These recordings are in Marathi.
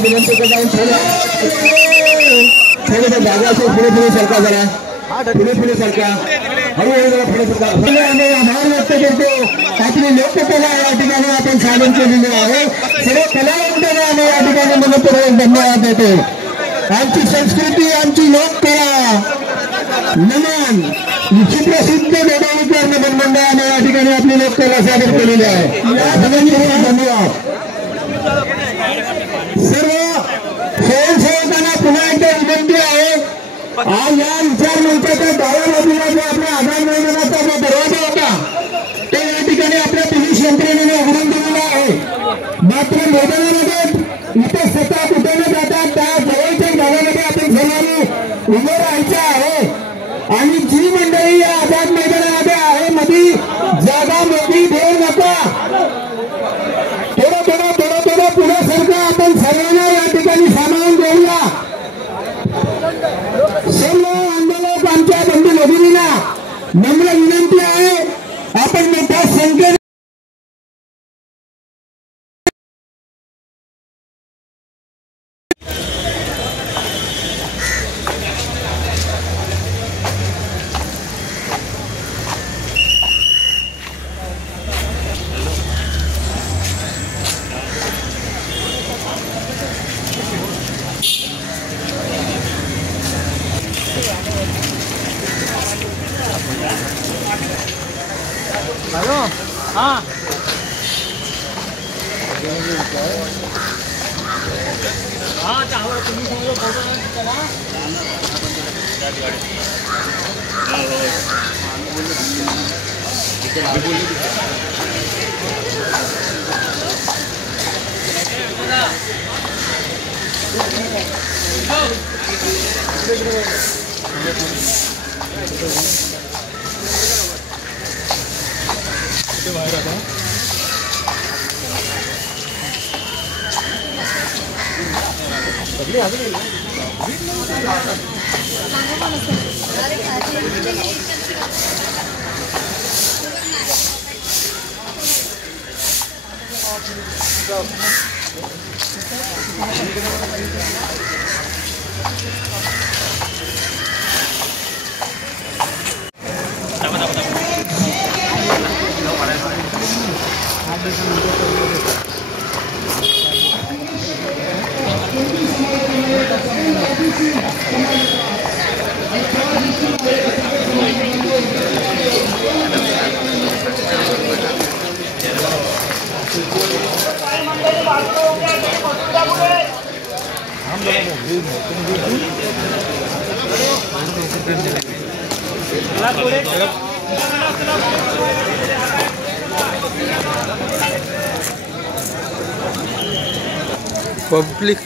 विनंती करता थोडं जागा असेल पुढे सरका जरा पुढे सरका हळूहळू जरा पुढे सरका आम्ही आभार व्यक्त करतो. आपली लोककला या ठिकाणी आपण सादर केलेली आहे. सर्व कलावंतांना आम्ही या ठिकाणी मनपूर्वक धन्यवाद देतो. आमची संस्कृती आमची लोककला नमन सुप्रसिद्ध देवाळीकर नमन मंडळाने या ठिकाणी आपली लोककला सादर केलेली आहे. धन्यवाद. सर्व स्वयंसेवकांना पुन्हा एकदा विनंती आहे. आज या विचार मंचाच्या डाव्या बाजूला जो आपला आधार मैदानाचा जो दरवाजा होता तो या ठिकाणी आपल्या पोलीस यंत्रणेने उघडून दिलेला आहे. मात्र मैदानामध्ये इथे स्वतः कुठे न जातात त्या जवळच्या भागामध्ये आपण सर्वांनी उभं राहायचं आहे. आणि जी मंडळी या आझाद मैदानामध्ये आहे मध्ये जागा मोठी देऊ नका. थोडं पुढे सरका. आपण सर्वांना या ठिकाणी सामावून घेऊया. सर्व आंदोलक आमच्या बंधू भगिनींना नम्र विनंती आहे आपण मोठ्या संख्येने पब्लिक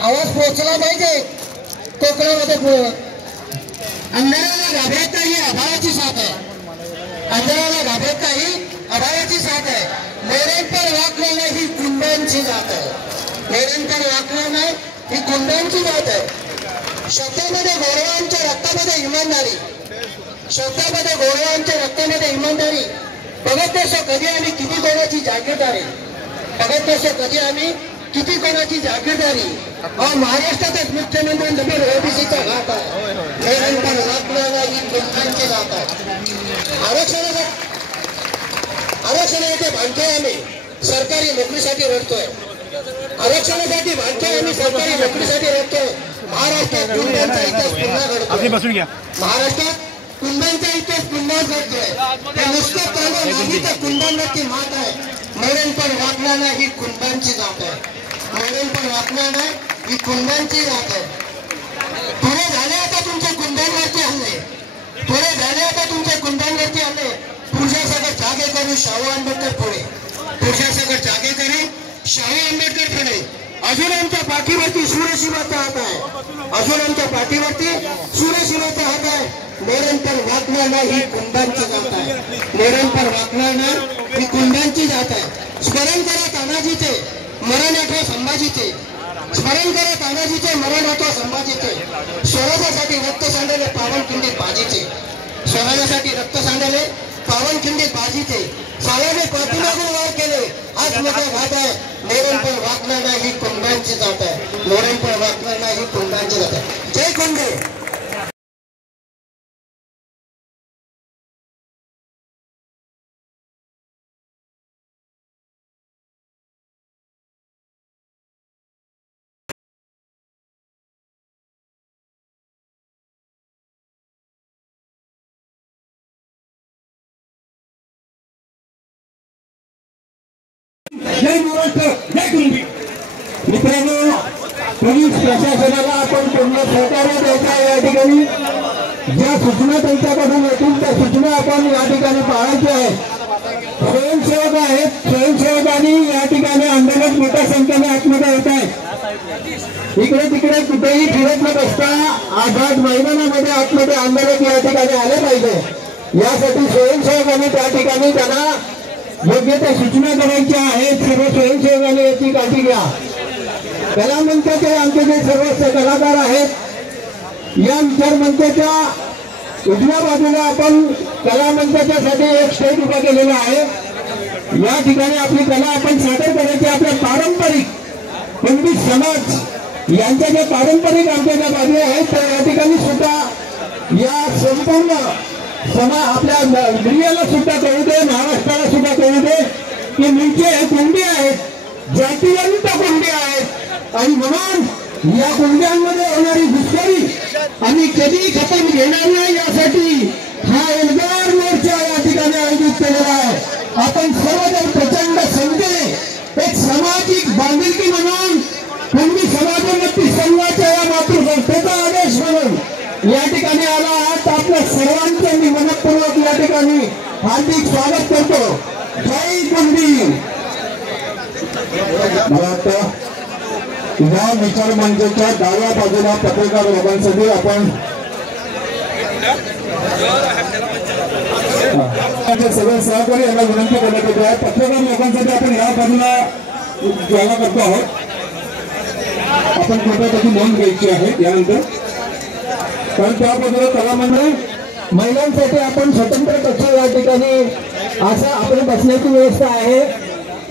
आवाज पोहोचला पाहिजे कोकणामध्ये. अंधाराला घाबरत नाही अभावाची साथ आहे. अंधाराला घाबरत नाही अभावाची साथ आहे. निरंतर वाकणं नाही ही कुंडांची जात आहे. निरंतर वाकणं नाही ही कुंडांची जात आहे. शब्दामध्ये गौरवांच्या रक्तामध्ये इमानदारी. शब्दामध्ये गौरवांच्या रक्तामध्ये इमानदारी. बघत नसो कधी आम्ही किती कोणाची जागीरदारी. बघत नसो कधी आम्ही किती कोणाची जागीरदारी. महाराष्ट्रातच मुख्यमंत्र्यांजवळ ओबीसीचा घाट आहे. निरंतर वाकणं नाही कुंडांची जात आहे. आरक्षणाचे भांडतोय आम्ही सरकारी नोकरीसाठी रडतोय. आरक्षणासाठी भांडतोय आम्ही सरकारी नोकरीसाठी रडतोय. महाराष्ट्रात कुंडांचा इतिहास पुन्हा घडतो. महाराष्ट्रात कुंड मोरांचा इथेच कुंभार करतोय ते नुसतं कळलं नाही तर कुंभांवरती मात आहे. मोरण पण वाकणार नाही ही कुंभांची जात आहे. मोरण पण वाकणार नाही ही कुंभांची जात आहे. पुढे झाले आता तुमच्या कुंभांवरती हल्ले. पुढे झाले आता तुमच्या कुंभांवरती हल्ले. पूजासागर जागे करू शाहू आंबेडकर पुढे. पूजासागर जागे करू शाहू आंबेडकर पुढे. अजून आमच्या पाठीवरती सूर्यशिवाचा हात आहे. अजून आमच्या पाठीवरती सूर्यशिवाचा हात आहे. मोरण पण वाकणार नाही ही कुंभांची जात आहे. मोरण पण वाकणार नाही ही कुंभांची जात आहे. स्मरण करा तानाजीचे मरण आठवा संभाजीचे. स्मरण करा तानाजीचे मरण आठवा संभाजीचे. स्वराज्यासाठी रक्त सांडले पावनखिंडीत बाजीचे. स्वराज्यासाठी रक्त सांडले पावनखिंडीत बाजीचे. सालाने पाठीमागून वार केले हाच मोठा घात आहे. मोरण पण वाकणार नाही ही कुंभांची जात आहे. मोरण पण वाकणार नाही ही कुंभांची जात आहे. जय कुंभे. जय महाराष्ट्र, जय कुंभी. मित्रांनो, पोलीस प्रशासनाला आपण पूर्ण सहकार्य द्यायचं आहे. या ठिकाणी ज्या सूचना त्यांच्याकडून येतील त्या सूचना आपण या ठिकाणी पाळायच्या आहेत. स्वयंसेवक आहेत. स्वयंसेवकांनी या ठिकाणी आंदोलन मोठ्या संख्येने आतमध्ये येत आहे. इकडे तिकडे कुठेही फिरत न बसता आझाद मैदानामध्ये आतमध्ये आंदोलक या ठिकाणी आले पाहिजे. यासाठी स्वयंसेवकांनी त्या ठिकाणी त्यांना योग्य त्या सूचना करायच्या आहेत. सर्व स्वयंसेवकांनी याची काळजी घ्या. कला मंचाचे आमचे जे सर्व कलाकार आहेत या विचार मंचाच्या उजव्या बाजूला आपण कला मंचाच्यासाठी एक स्टेज उभा केलेला आहे. या ठिकाणी आपली कला आपण सादर करायची. आपल्या पारंपरिक कुणबी समाज यांच्या ज्या पारंपरिक आमच्या ज्या बाजू आहेत तर या ठिकाणी सुद्धा या संपूर्ण आपल्या दुनियाला सुद्धा कळू दे, महाराष्ट्राला सुद्धा कळू दे की मुंचे हे कुंडी आहेत, जातीवंत कुंडी आहेत. आणि म्हणून या कुंड्यांमध्ये होणारी घुसखोरी आम्ही कधी खतम घेणार नाही. यासाठी हा एल्गार मोर्चा या ठिकाणी आयोजित केलेला आहे. आपण सर्वजण प्रचंड संख्येने एक सामाजिक बांधिलकी म्हणून कुंभी समाजोन्नती संघाच्या या मातृसंस्थेचा आदेश म्हणून या ठिकाणी आला आहात. आपल्या सर्वांचे मी मनपूर्वक या ठिकाणी हार्दिक स्वागत करतो. जय कुंभी. मला वाटतं या विचार मंचाच्या डाव्या बाजूला पत्रकार लोकांसाठी आपण सगळे सहकारी यांना विनंती करण्यात येते आहे. पत्रकार लोकांसाठी आपण या बाजूला जागा करतो आहोत. आपण कृपया त्याची नोंद घ्यायची आहे यानंतर. कारण त्या बाजूला कलामंडळ महिलांसाठी आपण स्वतंत्र कक्ष या ठिकाणी असं आपण बसण्याची व्यवस्था आहे.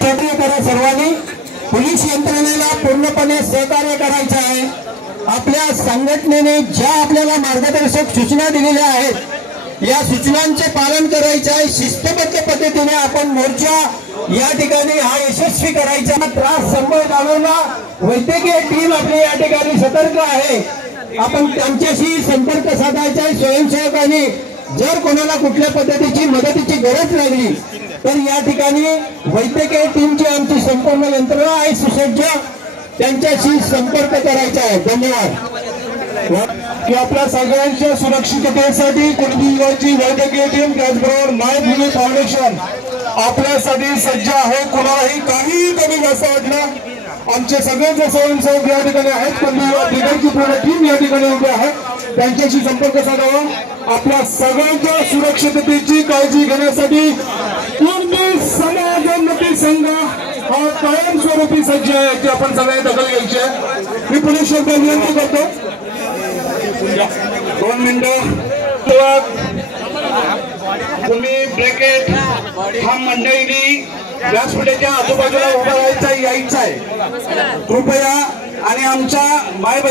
सहकार्य करा सर्वांनी. पोलीस यंत्रणेला पूर्णपणे सहकार्य करायचं आहे. आपल्या संघटनेने ज्या आपल्याला मार्गदर्शक सूचना दिलेल्या आहेत या सूचनांचे पालन करायचे आहे. शिस्तबद्ध पद्धतीने आपण मोर्चा या ठिकाणी हा यशस्वी करायचा. त्रास संभव जाणवला वैद्यकीय टीम आपली या ठिकाणी सतर्क आहे. आपण त्यांच्याशी संपर्क साधायचा आहे. स्वयंसेवकांनी जर कोणाला कुठल्या पद्धतीची मदतीची गरज लागली तर या ठिकाणी वैद्यकीय टीमची आमची संपूर्ण यंत्रणा आहे सुसज्ज. त्यांच्याशी संपर्क करायचा आहे. धन्यवाद. की आपल्या सगळ्यांच्या सुरक्षिततेसाठी कुणबी युवाची वैद्यकीय टीम त्याचबरोबर मायभूमी फाउंडेशन आपल्यासाठी सज्ज आहे. कुणालाही काही कमी जास्त वाटलं आमचे सगळे जे स्वयंसेवक या ठिकाणी आहेत कुणबी युवा ब्रिगेडची पूर्ण टीम या ठिकाणी उभी आहे. त्यांच्याशी संपर्क साधावा. आपल्या सगळ्यांच्या सुरक्षिततेची काळजी घेण्यासाठी कुणबी समाजोन्नती संघ हा कायमस्वरूपी सज्ज आहे. याची आपण सगळ्यांनी दखल घ्यायची आहे. मी पोलीस शब्द विनंती करतो. 2 मिनिटं. तुम्ही ब्रॅकेट हा मंडळींनी व्यासपीठाच्या आजूबाजूला उभं राहायचं यायचं आहे कृपया. आणि आमच्या माय